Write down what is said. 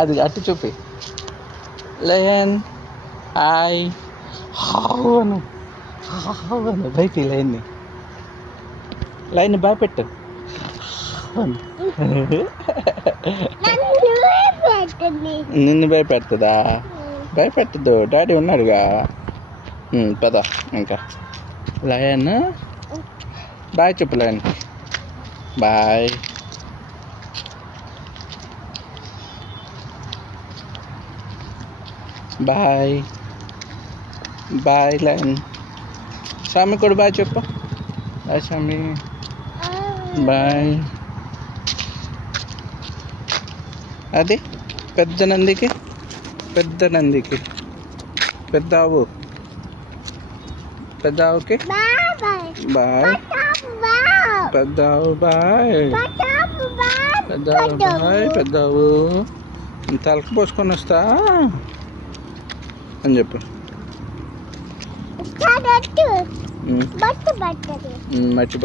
అది అట్టు చూపి. లయన్ హాయ్ హావ్ అను, హావ్ అను. బయటి లైన్ భయపెట్టు అను. నిన్ను భయపెడుతుందా? భయపెట్టదు, డాడీ ఉన్నాడుగా. పద ఇంకా. లయన్ బాయ్ చెప్పు. Lion bye. Bye bye lion. Swami కూడా బాయ్ చెప్పు. బాయ్ స్వామి. బాయ్. అది పెద్ద నందికి, పెద్ద నందికి, పెద్ద ఆవు, పెద్ద ఆవుకి బాయ్. పెద్ద ఆవు బాయ్. పెద్ద ఆవు బాయ్. పెద్ద ఆవు తలకు పోసుకొని వస్తా అని చెప్పు. మర్చిపో.